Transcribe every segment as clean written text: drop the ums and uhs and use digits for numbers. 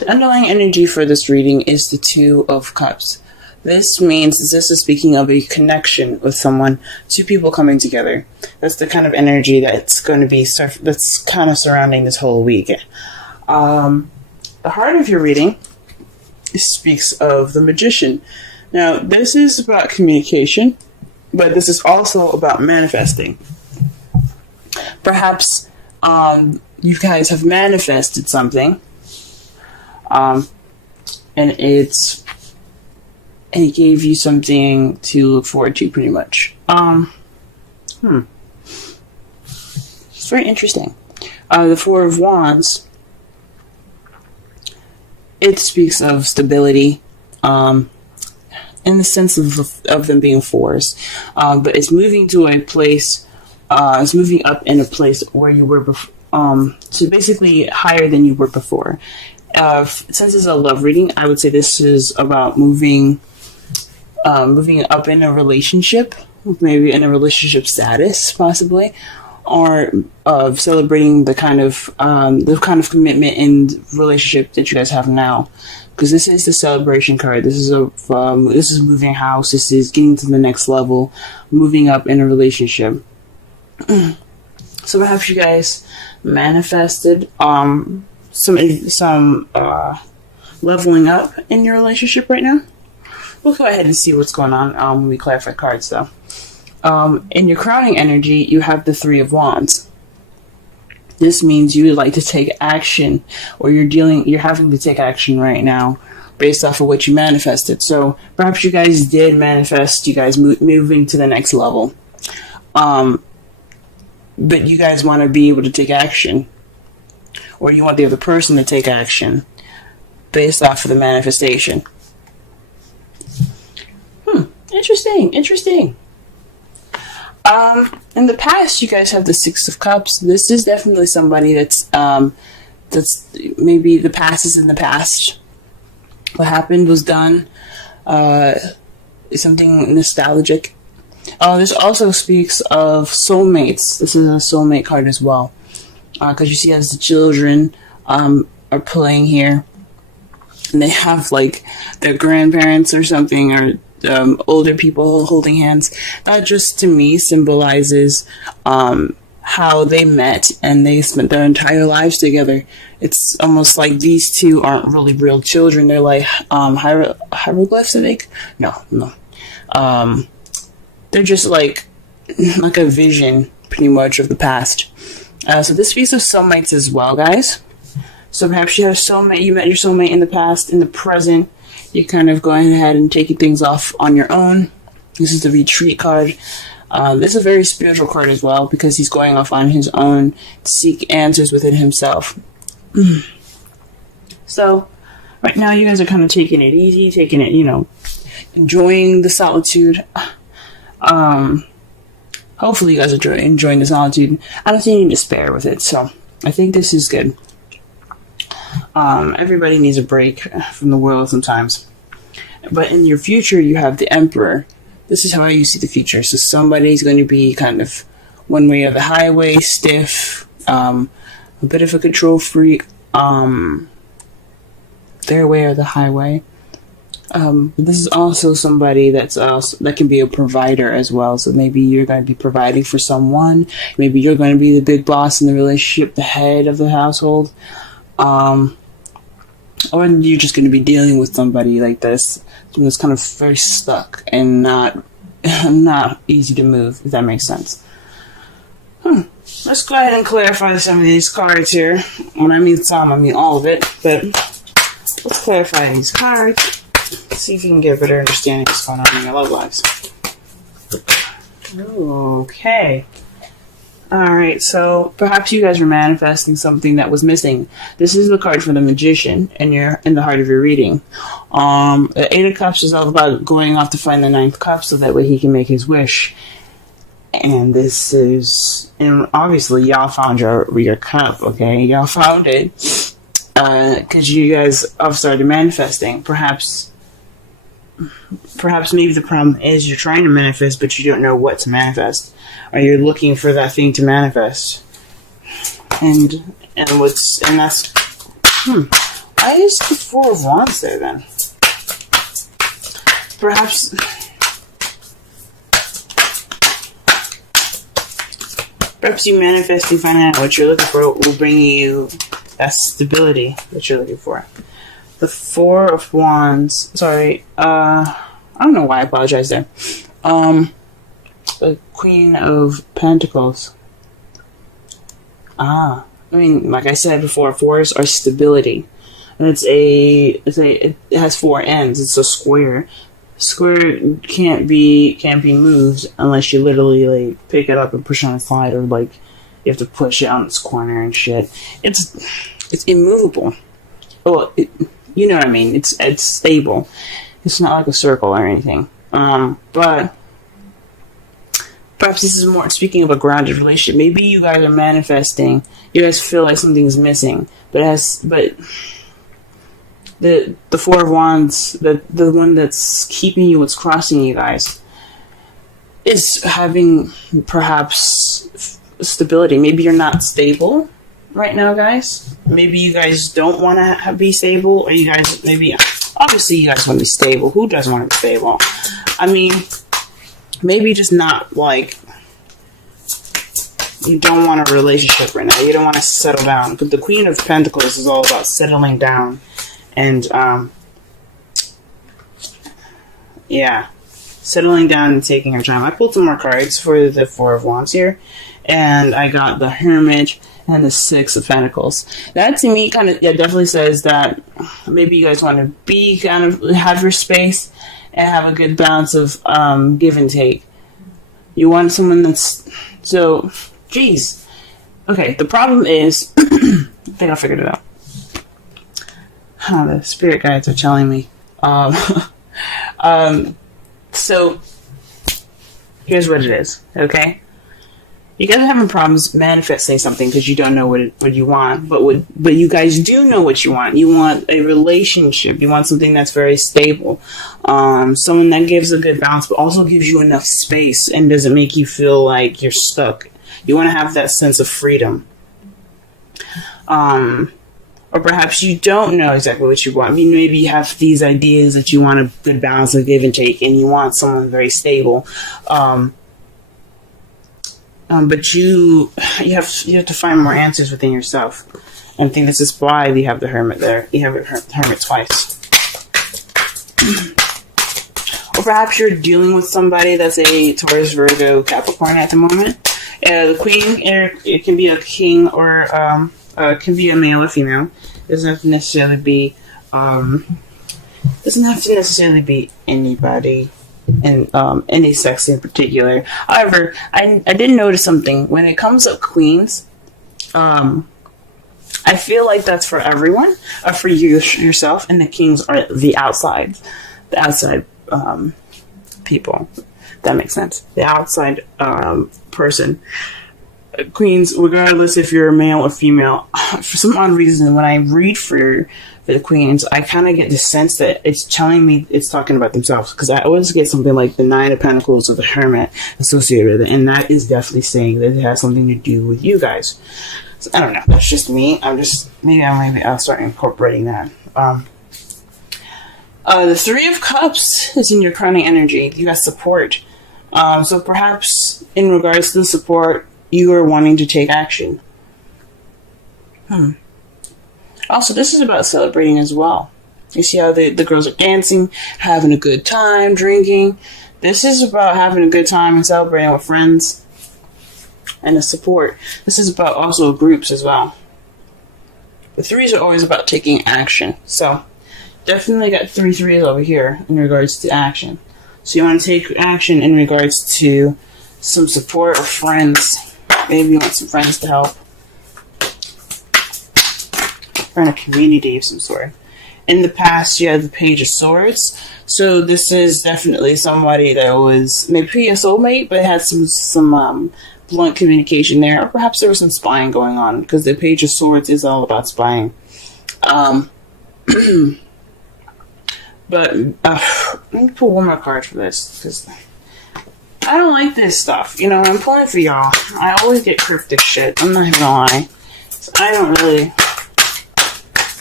The underlying energy for this reading is the Two of Cups. This means this is speaking of a connection with someone, two people coming together. That's the kind of energy that's going to be that's kind of surrounding this whole week. The heart of your reading speaks of the Magician. Now, this is about communication, but this is also about manifesting. Perhaps you guys have manifested something, and it gave you something to look forward to, pretty much. It's very interesting. The Four of Wands, it speaks of stability, in the sense of them being fours, but it's moving to a place. It's moving up in a place where you were before, so basically higher than you were before. Since it's a love reading, I would say this is about moving up in a relationship, maybe in a relationship status, possibly, or celebrating the kind of commitment and relationship that you guys have now. Because this is the celebration card. This is moving house. This is getting to the next level, moving up in a relationship. So perhaps you guys manifested some leveling up in your relationship right now. We'll go ahead and see what's going on when we clarify cards, though. In your crowning energy, you have the Three of Wands. This means you would like to take action, or you're having to take action right now based off of what you manifested. So perhaps you guys did manifest you guys moving to the next level. But you guys want to be able to take action, or you want the other person to take action based off of the manifestation. Interesting. In the past, you guys have the Six of Cups. This is definitely somebody that's maybe the past is in the past. What happened was done. Something nostalgic. This also speaks of soulmates. This is a soulmate card as well. Because you see as the children are playing here, and they have like their grandparents or something, or older people holding hands. That just to me symbolizes how they met and they spent their entire lives together. It's almost like these two aren't really real children. They're like hieroglyphs, I think. No. They're just like a vision, pretty much, of the past. So this speaks of soulmates as well, guys. So perhaps you have soulmate. You met your soulmate in the past. In the present, you're kind of going ahead and taking things off on your own. This is the Retreat card. This is a very spiritual card as well, because he's going off on his own to seek answers within himself. So right now, you guys are kind of taking it easy, enjoying the solitude. Hopefully you guys are enjoying the solitude. I don't see any despair with it, so I think this is good. Everybody needs a break from the world sometimes. But in your future, you have the Emperor. This is how you see the future. So somebody's going to be kind of one way or the highway, stiff, a bit of a control freak, their way or the highway. This is also somebody that can be a provider as well. So maybe you're going to be providing for someone. Maybe you're going to be the big boss in the relationship, the head of the household. Or you're just going to be dealing with somebody like this, someone that's kind of very stuck and not easy to move, if that makes sense. Let's go ahead and clarify some of these cards here. When I mean some, I mean all of it. But let's clarify these cards. See if you can get a better understanding of what's going on in your love lives. Okay. Alright, so perhaps you guys were manifesting something that was missing. This is the card for the Magician in the heart of your reading. The Eight of Cups is all about going off to find the Ninth Cup so that way he can make his wish. And obviously y'all found your cup, okay? Y'all found it. Because you guys have started manifesting. Perhaps maybe the problem is you're trying to manifest, but you don't know what to manifest. Or you're looking for that thing to manifest. And that's I used the Four of Wands there then. Perhaps you manifesting finding out what you're looking for will bring you that stability that you're looking for. The Four of Wands. Sorry, I don't know why I apologize there. The Queen of Pentacles. I mean, like I said before, fours are stability, and it has four ends. It's a square. Square can't be moved unless you literally like pick it up and push on a slide, or like you have to push it on its corner and shit. It's immovable. Well, you know what I mean. It's stable. It's not like a circle or anything. But perhaps this is more speaking of a grounded relationship. Maybe you guys are manifesting. You guys feel like something's missing, but the Four of Wands, the one that's keeping you, what's crossing you guys, is having perhaps stability. Maybe you're not stable right now, guys. Maybe you guys don't want to be stable, or you guys obviously you guys want to be stable. Who doesn't want to be stable? I mean, maybe just not like you don't want a relationship right now. You don't want to settle down, because the Queen of Pentacles is all about settling down. And, yeah, settling down and taking your time. I pulled some more cards for the Four of Wands here, and I got the Hermit and the Six of Pentacles. That to me definitely says that maybe you guys want to have your space and have a good balance of give and take. You want someone that's geez. Okay, the problem is, I think I figured it out. The spirit guides are telling me. So here's what it is, okay? You guys are having problems manifesting something because you don't know what you want, but you guys do know what you want. You want a relationship. You want something that's very stable. Someone that gives a good balance, but also gives you enough space and doesn't make you feel like you're stuck. You want to have that sense of freedom. Or perhaps you don't know exactly what you want. I mean, maybe you have these ideas that you want a good balance of give and take, and you want someone very stable. But you have to find more answers within yourself. And I think this is why we have the Hermit there. You have the Hermit twice. Or perhaps you're dealing with somebody that's a Taurus, Virgo, Capricorn at the moment. The Queen, it can be a king or it can be a male or female. It doesn't have to necessarily be anybody in any sex in particular. However, I did notice something when it comes up queens. I feel like that's for everyone, for yourself, and the kings are the outside people. That makes sense. The outside person. Queens, regardless if you're a male or female, for some odd reason, when I read for the queens, I kind of get the sense that it's telling me it's talking about themselves, because I always get something like the Nine of Pentacles or the Hermit associated with it, and that is definitely saying that it has something to do with you guys. So, I don't know. That's just me. Maybe I'll start incorporating that. The Three of Cups is in your crowning energy. You got support. So perhaps in regards to the support, you are wanting to take action. Also, this is about celebrating as well. You see how the girls are dancing, having a good time, drinking. This is about having a good time and celebrating with friends and the support. This is about also groups as well. The threes are always about taking action. So, definitely got 3 threes over here in regards to action. So you want to take action in regards to some support or friends. Maybe you want some friends to help. Or in a community of some sort. In the past, you had the Page of Swords. So this is definitely somebody that was maybe a soulmate, but had some blunt communication there. Or perhaps there was some spying going on, because the Page of Swords is all about spying. But let me pull one more card for this, because I don't like this stuff. You know, I'm pulling for y'all. I always get cryptic shit. I'm not even gonna lie. So I don't really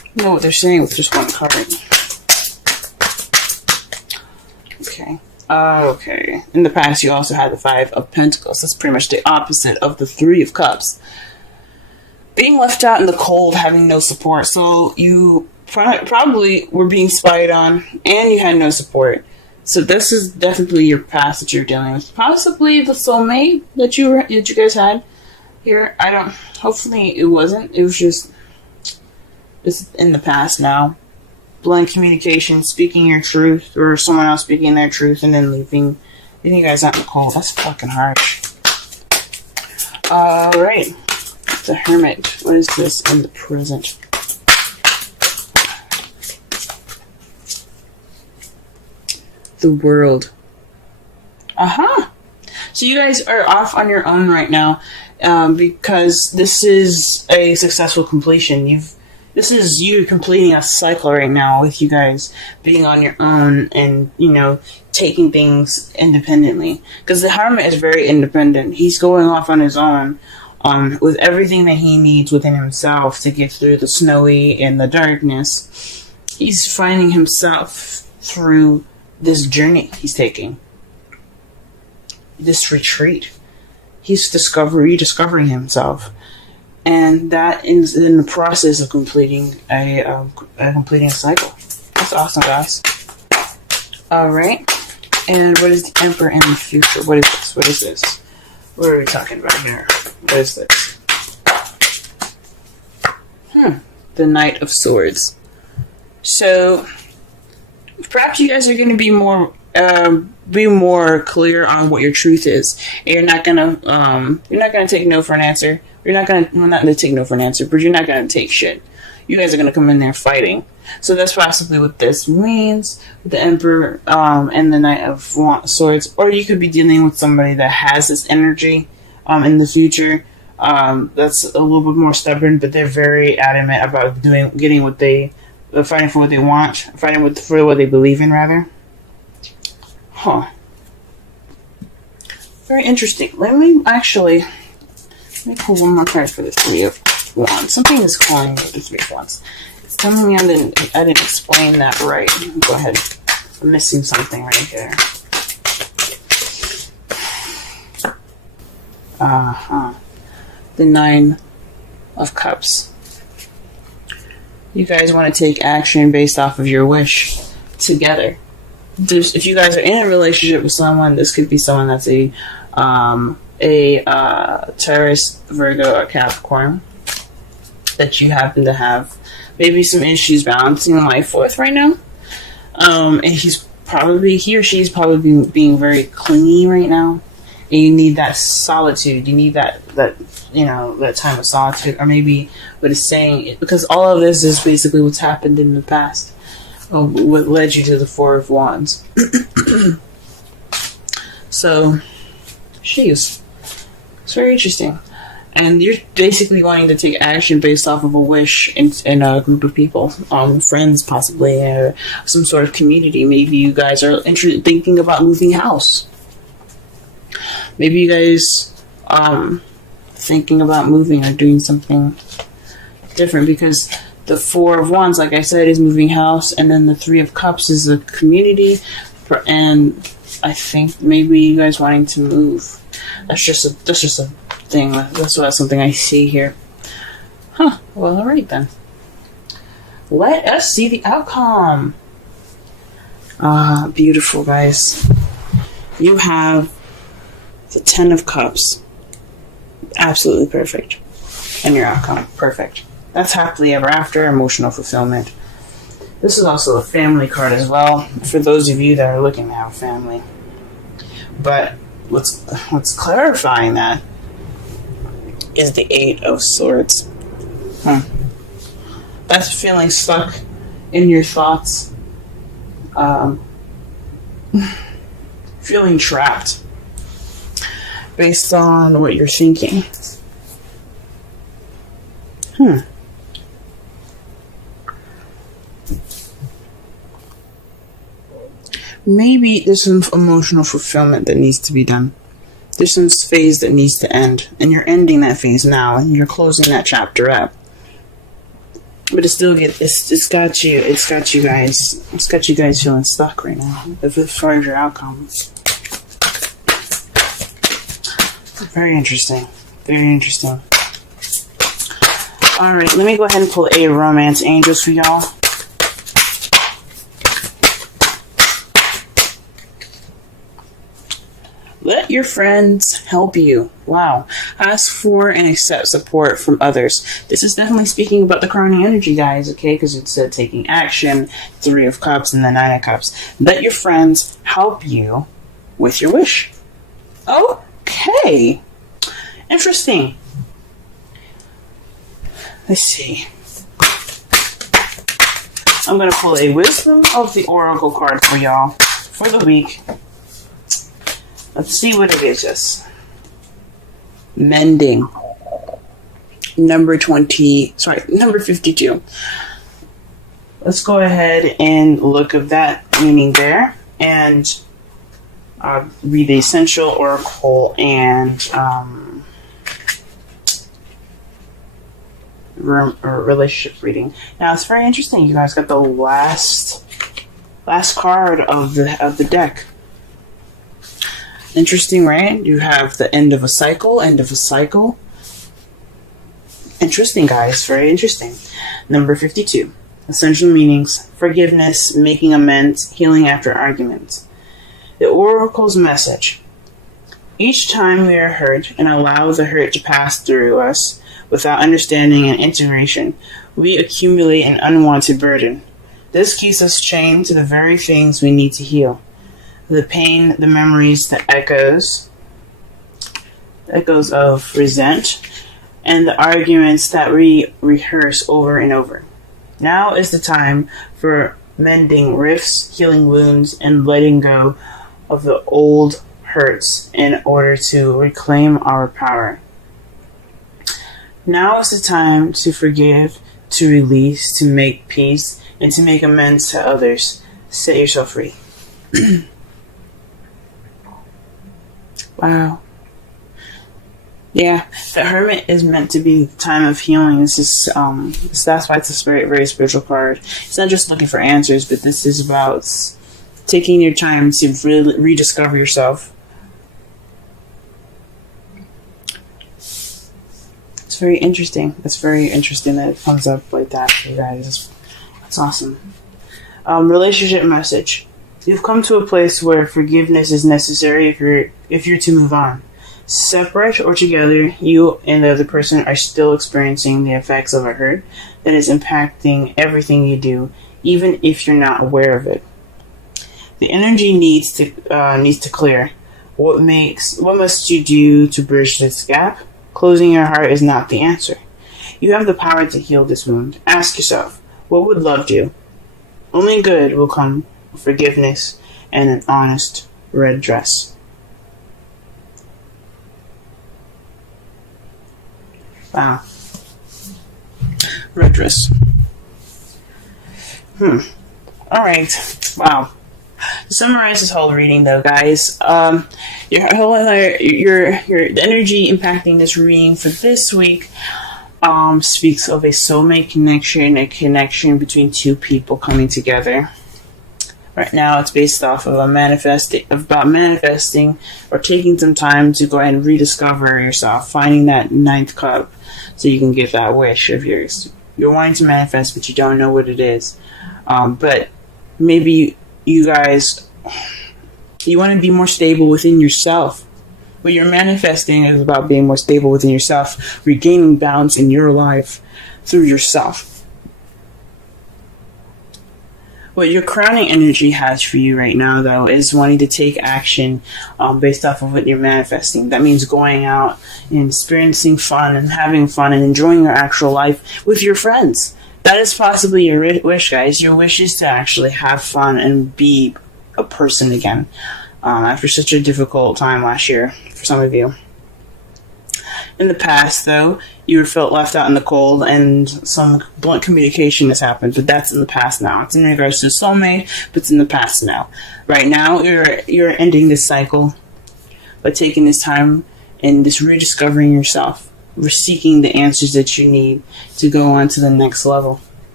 know what they're saying with just one card. Okay. Okay. In the past, you also had the Five of Pentacles. That's pretty much the opposite of the Three of Cups. Being left out in the cold, having no support. So you probably were being spied on, and you had no support. So this is definitely your past that you're dealing with. Possibly the soulmate that you guys had here. I don't. Hopefully it wasn't. It was just in the past now. Blunt communication, speaking your truth, or someone else speaking their truth, and then leaving you guys out in the cold. That's fucking harsh. Alright. The Hermit. What is this in the present? The World. So you guys are off on your own right now, because this is a successful completion. This is you completing a cycle right now with you guys being on your own and, you know, taking things independently. Because the Hermit is very independent. He's going off on his own, with everything that he needs within himself to get through the snowy and the darkness. He's finding himself through this journey he's taking. This retreat. He's rediscovering himself. And that is in the process of completing a cycle. That's awesome, guys. Alright. And what is the Emperor in the future? What is this? What is this? What are we talking about here? What is this? The Knight of Swords. So, perhaps you guys are going to be more clear on what your truth is. And you're not gonna take no for an answer. Not gonna take no for an answer, but you're not gonna take shit. You guys are gonna come in there fighting. So that's possibly what this means with the Emperor and the Knight of Swords. Or you could be dealing with somebody that has this energy in the future. That's a little bit more stubborn, but they're very adamant about fighting for what they want, for what they believe in, rather. Very interesting. Let me pull one more card for the Three of Wands. Something is calling me the Three of Wands. It's telling me I didn't explain that right. Go ahead. I'm missing something right here. The Nine of Cups. You guys want to take action based off of your wish together. If you guys are in a relationship with someone, this could be someone that's a Taurus, Virgo, or Capricorn that you happen to have maybe some issues balancing life with right now. And he or she is probably being very clingy right now. And you need that solitude. You need that time of solitude, or maybe what it's saying, because all of this is basically what's happened in the past. What led you to the Four of Wands. So, sheesh. It's very interesting. And you're basically wanting to take action based off of a wish in a group of people. Friends, possibly, or some sort of community. Maybe you guys are thinking about moving house. Maybe you guys thinking about moving or doing something different, because the Four of Wands, like I said, is moving house, and then the Three of Cups is a community, and I think maybe you guys wanting to move. That's just a thing. That's something I see here. Well, alright then. Let us see the outcome. Beautiful, guys. You have the Ten of Cups. Absolutely perfect. And your outcome, perfect. That's happily ever after, emotional fulfillment. This is also a family card as well, for those of you that are looking to have family. But what's clarifying that is the Eight of Swords. That's feeling stuck in your thoughts. Feeling trapped based on what you're thinking. Maybe there's some emotional fulfillment that needs to be done. There's some phase that needs to end, and you're ending that phase now, and you're closing that chapter up. But it's got you guys feeling stuck right now as far as your outcome. Very interesting. Very interesting. Alright, let me go ahead and pull a romance angels for y'all. Let your friends help you. Wow. Ask for and accept support from others. This is definitely speaking about the crowning energy, guys, okay? Because it said taking action, 3 of Cups, and the 9 of Cups. Let your friends help you with your wish. Okay. Interesting. Let's see. I'm going to pull a Wisdom of the Oracle card for y'all for the week. Let's see what it gives us. Mending. Number 52. Let's go ahead and look at that meaning there. And read the Essential Oracle and relationship reading. Now it's very interesting. You guys got the last card of the deck. Interesting, right? You have the end of a cycle. Interesting, guys. Very interesting. Number 52. Essential meanings. Forgiveness, making amends, healing after arguments. The Oracle's message. Each time we are hurt and allow the hurt to pass through us without understanding and integration, we accumulate an unwanted burden. This keeps us chained to the very things we need to heal. The pain, the memories, the echoes of resent, and the arguments that we rehearse over and over. Now is the time for mending rifts, healing wounds, and letting go of the old hurts in order to reclaim our power. Now is the time to forgive, to release, to make peace, and to make amends to others. Set yourself free. Wow. Yeah, the Hermit is meant to be the time of healing. This is that's why it's a very spiritual card. It's not just looking for answers, but this is about taking your time to really rediscover yourself. It's very interesting. It's very interesting that it comes up like that for you guys. That's awesome. Relationship message. You've come to a place where forgiveness is necessary if you're to move on. Separate or together, you and the other person are still experiencing the effects of a hurt that is impacting everything you do, even if you're not aware of it. The energy needs to clear. What must you do to bridge this gap? Closing your heart is not the answer. You have the power to heal this wound. Ask yourself, what would love do? Only good will come. Forgiveness and an honest red dress. Wow. Red dress. Alright. Wow. To summarize this whole reading though, guys, the energy impacting this reading for this week speaks of a soulmate connection, a connection between two people coming together. Right now, it's based off of manifesting or taking some time to go ahead and rediscover yourself, finding that 9th cup so you can get that wish of yours. You're wanting to manifest, but you don't know what it is. But maybe you guys, you want to be more stable within yourself. What you're manifesting is about being more stable within yourself, regaining balance in your life through yourself. What your crowning energy has for you right now, though, is wanting to take action based off of what you're manifesting. That means going out and experiencing fun and having fun and enjoying your actual life with your friends. That is possibly your wish, guys. Your wish is to actually have fun and be a person again after such a difficult time last year for some of you. In the past, though, you felt left out in the cold and some blunt communication has happened, but that's in the past now. It's in regards to soulmate, but it's in the past now. Right now, you're ending this cycle by taking this time and just rediscovering yourself. We're seeking the answers that you need to go on to the next level.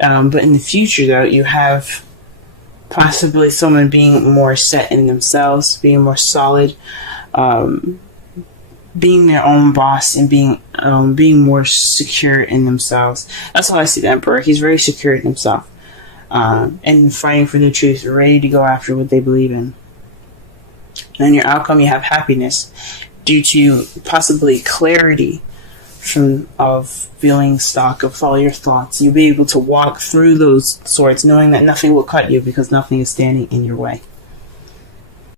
But in the future, though, you have possibly someone being more set in themselves, being more solid, being their own boss, and being more secure in themselves. That's how I see the Emperor. He's very secure in himself, and fighting for the truth, ready to go after what they believe in. And in your outcome, you have happiness due to possibly clarity of feeling stock of all your thoughts. You'll be able to walk through those swords knowing that nothing will cut you because nothing is standing in your way.